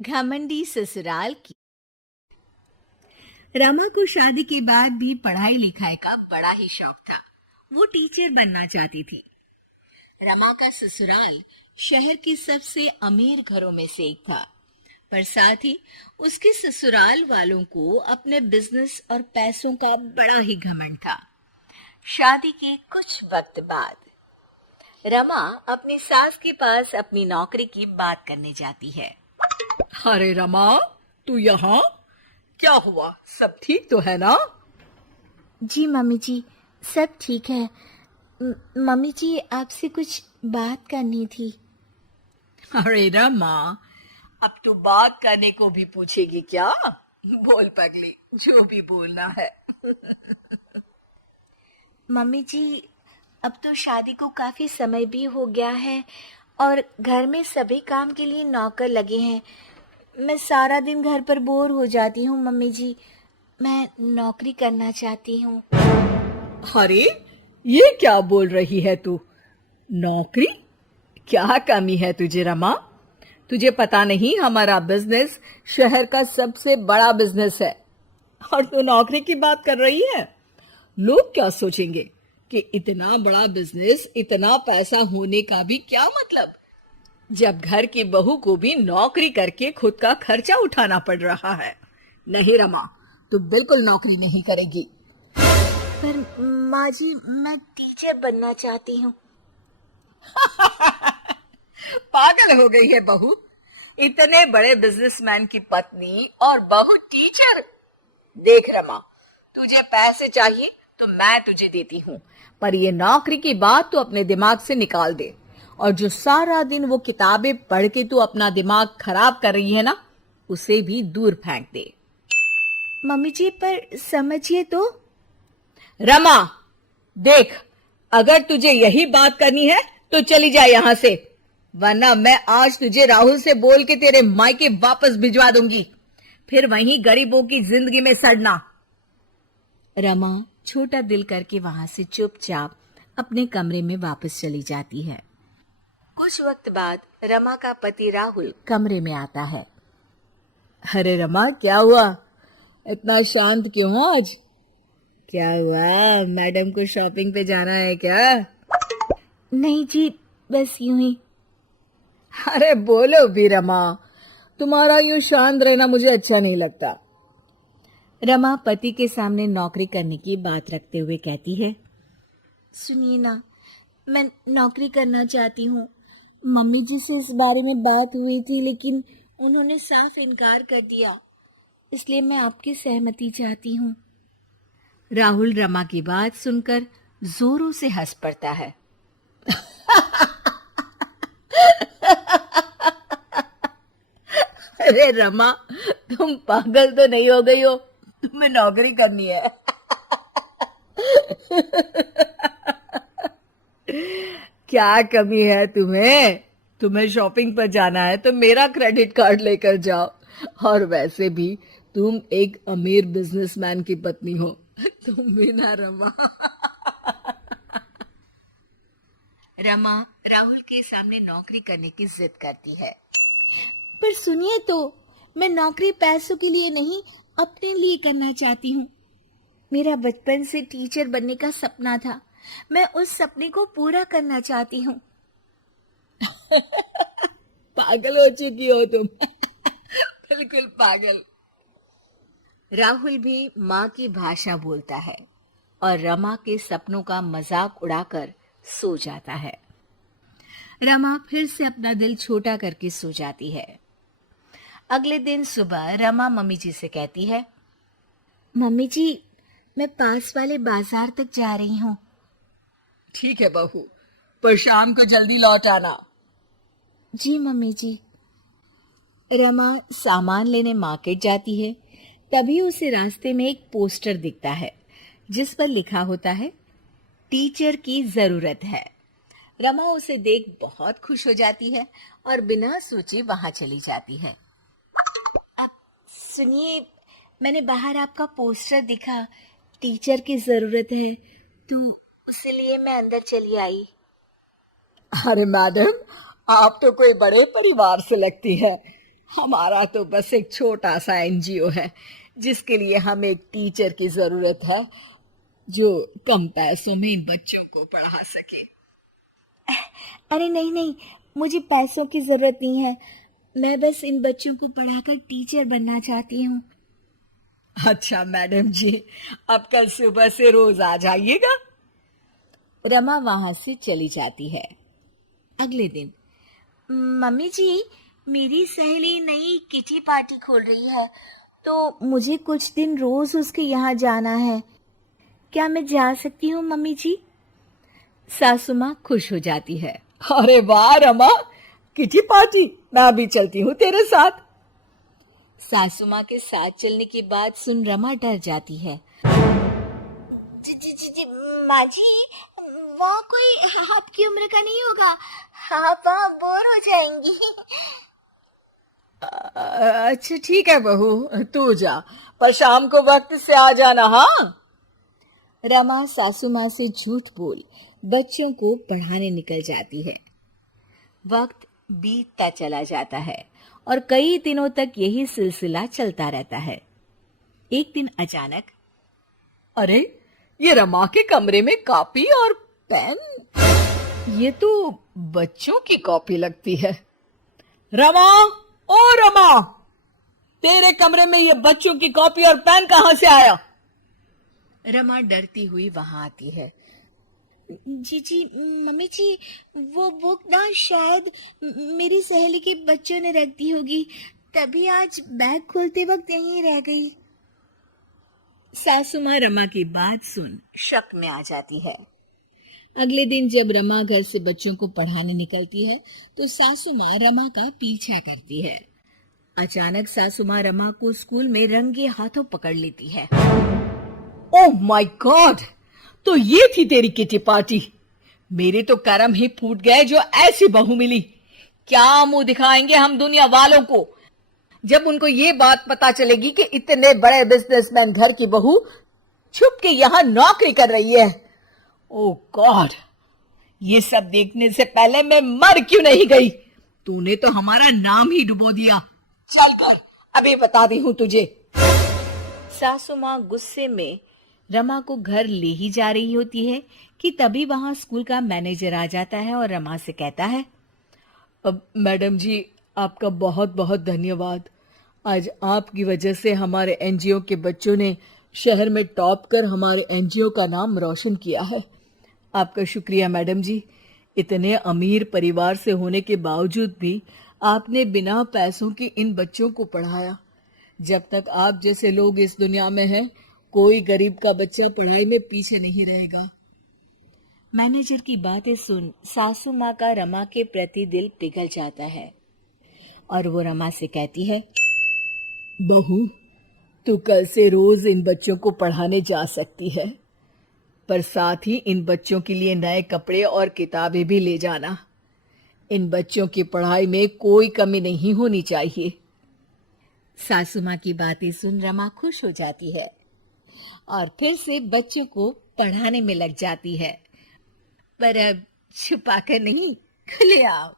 घमंडी ससुराल की। रमा को शादी के बाद भी पढ़ाई लिखाई का बड़ा ही शौक था। वो टीचर बनना चाहती थी। रमा का ससुराल शहर के सबसे अमीर घरों में से एक था, पर साथ ही उसके ससुराल वालों को अपने बिजनेस और पैसों का बड़ा ही घमंड था। शादी के कुछ वक्त बाद रमा अपनी सास के पास अपनी नौकरी की बात करने जाती है। अरे रमा, तू यहाँ? क्या हुआ? सब ठीक तो है ना? जी मम्मी जी, सब ठीक है। मम्मी जी, आपसे कुछ बात करनी थी। अरे रमा, अब तू बात करने को भी पूछेगी क्या? बोल पगली, जो भी बोलना है। मम्मी जी, अब तो शादी को काफी समय भी हो गया है और घर में सभी काम के लिए नौकर लगे हैं। मैं सारा दिन घर पर बोर हो जाती हूँ मम्मी जी। मैं नौकरी करना चाहती हूँ। अरे, ये क्या बोल रही है तू? नौकरी? क्या कमी है तुझे रमा? तुझे पता नहीं, हमारा बिजनेस शहर का सबसे बड़ा बिजनेस है और तू नौकरी की बात कर रही है। लोग क्या सोचेंगे कि इतना बड़ा बिजनेस, इतना पैसा होने का भी क्या मतलब, जब घर की बहू को भी नौकरी करके खुद का खर्चा उठाना पड़ रहा है। नहीं रमा, तू बिल्कुल नौकरी नहीं करेगी। पर माँ जी, मैं टीचर बनना चाहती हूँ। पागल हो गई है बहू? इतने बड़े बिजनेसमैन की पत्नी और बहू टीचर? देख रमा, तुझे पैसे चाहिए तो मैं तुझे देती हूँ, पर ये नौकरी की बात तू अपने दिमाग से निकाल दे। और जो सारा दिन वो किताबें पढ़ के तू अपना दिमाग खराब कर रही है ना, उसे भी दूर फेंक दे। मम्मी जी, पर समझिए तो। रमा, देख, अगर तुझे यही बात करनी है तो चली जा यहाँ से, वरना मैं आज तुझे राहुल से बोल के तेरे मायके वापस भिजवा दूंगी, फिर वहीं गरीबों की जिंदगी में सड़ना। रमा छोटा दिल करके वहां से चुपचाप अपने कमरे में वापस चली जाती है। कुछ वक्त बाद रमा का पति राहुल कमरे में आता है। अरे रमा, क्या हुआ? इतना शांत क्यों हो आज? क्या हुआ? मैडम को शॉपिंग पे जाना है क्या? नहीं जी, बस यूं ही। अरे बोलो भी रमा, तुम्हारा यूं शांत रहना मुझे अच्छा नहीं लगता। रमा पति के सामने नौकरी करने की बात रखते हुए कहती है, सुनिए ना, मैं नौकरी करना चाहती हूँ। मम्मी जी से इस बारे में बात हुई थी, लेकिन उन्होंने साफ इनकार कर दिया। इसलिए मैं आपकी सहमति चाहती हूँ। राहुल रमा की बात सुनकर जोरों से हंस पड़ता है। अरे रमा, तुम पागल तो नहीं हो गई हो? तुम्हें नौकरी करनी है। क्या कमी है तुम्हें? तुम्हें शॉपिंग पर जाना है तो मेरा क्रेडिट कार्ड लेकर जाओ। और वैसे भी तुम एक अमीर बिजनेसमैन की पत्नी हो। तुम भी ना रमा। रमा राहुल के सामने नौकरी करने की जिद करती है। पर सुनिए तो, मैं नौकरी पैसों के लिए नहीं, अपने लिए करना चाहती हूँ। मेरा बचपन से टीचर बनने का सपना था। मैं उस सपने को पूरा करना चाहती हूँ। पागल हो चुकी हो तुम। बिल्कुल पागल। राहुल भी माँ की भाषा बोलता है और रमा के सपनों का मजाक उड़ाकर सो जाता है। रमा फिर से अपना दिल छोटा करके सो जाती है। अगले दिन सुबह रमा मम्मी जी से कहती है, मम्मी जी, मैं पास वाले बाजार तक जा रही हूँ। ठीक है बहू, पर शाम को जल्दी लौट आना। जी मम्मी जी। रमा सामान लेने मार्केट जाती है। तभी उसे रास्ते में एक पोस्टर दिखता है जिस पर लिखा होता है, टीचर की जरूरत है। रमा उसे देख बहुत खुश हो जाती है और बिना सोचे वहां चली जाती है। सुनिए, मैंने बाहर आपका पोस्टर दिखा, टीचर की जरूरत है, तो इसलिए मैं अंदर चली आई। अरे मैडम, आप तो कोई बड़े परिवार से लगती है। हमारा तो बस एक छोटा सा एनजीओ है जिसके लिए हमें एक टीचर की जरूरत है जो कम पैसों में इन बच्चों को पढ़ा सके। अरे नहीं नहीं, मुझे पैसों की जरूरत नहीं है। मैं बस इन बच्चों को पढ़ाकर टीचर बनना चाहती हूँ। अच्छा मैडम जी, अब कल सुबह से रोज आ जाइएगा। रमा वहां से चली जाती है। अगले दिन, मम्मी जी, मेरी सहेली नई किटी पार्टी खोल रही है, तो मुझे कुछ दिन रोज उसके यहाँ जाना है। क्या मैं जा सकती हूँ मम्मी जी? सासू माँ खुश हो जाती है। अरे वाह रमा, किटी पार्टी, मैं भी चलती हूँ तेरे साथ। सासू माँ के साथ चलने की बात सुन रमा डर जाती है। माँ जी, वहाँ कोई आपकी उम्र का नहीं होगा, आप वहाँ बोर हो जाएंगी। अच्छा ठीक है बहू, तू जा, पर शाम को वक्त से आ जाना। हाँ। रमा सासू माँ से झूठ बोल बच्चों को पढ़ाने निकल जाती है। वक्त बीतता चला जाता है और कई दिनों तक यही सिलसिला चलता रहता है। एक दिन अचानक, अरे ये रमा के कमरे में कॉपी और पेन, ये तो बच्चों की कॉपी लगती है। रमा, ओ रमा, तेरे कमरे में ये बच्चों की कॉपी और पेन कहाँ से आया? रमा डरती हुई वहां आती है। जी मम्मी जी, वो बुक ना शायद मेरी सहेली के बच्चों ने रख दी होगी, तभी आज बैग खोलते वक्त यहीं रह गई। सासू माँ रमा की बात सुन शक में आ जाती है। अगले दिन जब रमा घर से बच्चों को पढ़ाने निकलती है तो सासू माँ रमा का पीछा करती है। अचानक सासू माँ रमा को स्कूल में रंगे हाथों पकड़ लेती है। ओह माय गॉड, तो ये थी तेरी किटी पार्टी। मेरे तो करम ही फूट गए जो ऐसी बहू मिली। क्या मुंह दिखाएंगे हम दुनिया वालों को जब उनको ये बात पता चलेगी कि इतने बड़े बिजनेसमैन घर की बहू छुप के यहां नौकरी कर रही है। ओह गॉड, ये सब देखने से पहले मैं मर क्यों नहीं गई? तूने तो हमारा नाम ही डुबो दिया। चल कर, अभी बताती हूं तुझे। सासू माँ गुस्से में रमा को घर ले ही जा रही होती है कि तभी वहां स्कूल का मैनेजर आ जाता है और रमा से कहता है, अब मैडम जी, आपका बहुत बहुत धन्यवाद। आज आपकी वजह से हमारे एनजीओ के बच्चों ने शहर में टॉप कर हमारे एनजीओ का नाम रोशन किया है। आपका शुक्रिया मैडम जी। इतने अमीर परिवार से होने के बावजूद भी आपने बिना पैसों के इन बच्चों को पढ़ाया। जब तक आप जैसे लोग इस दुनिया में हैं, कोई गरीब का बच्चा पढ़ाई में पीछे नहीं रहेगा। मैनेजर की बातें सुन सासू माँ का रमा के प्रति दिल पिघल जाता है और वो रमा से कहती है, बहू, तू कल से रोज इन बच्चों को पढ़ाने जा सकती है, पर साथ ही इन बच्चों के लिए नए कपड़े और किताबें भी ले जाना। इन बच्चों की पढ़ाई में कोई कमी नहीं होनी चाहिए। सासू माँ की बातें सुन रमा खुश हो जाती है और फिर से बच्चों को पढ़ाने में लग जाती है, पर अब छुपाकर नहीं, खुलेआम।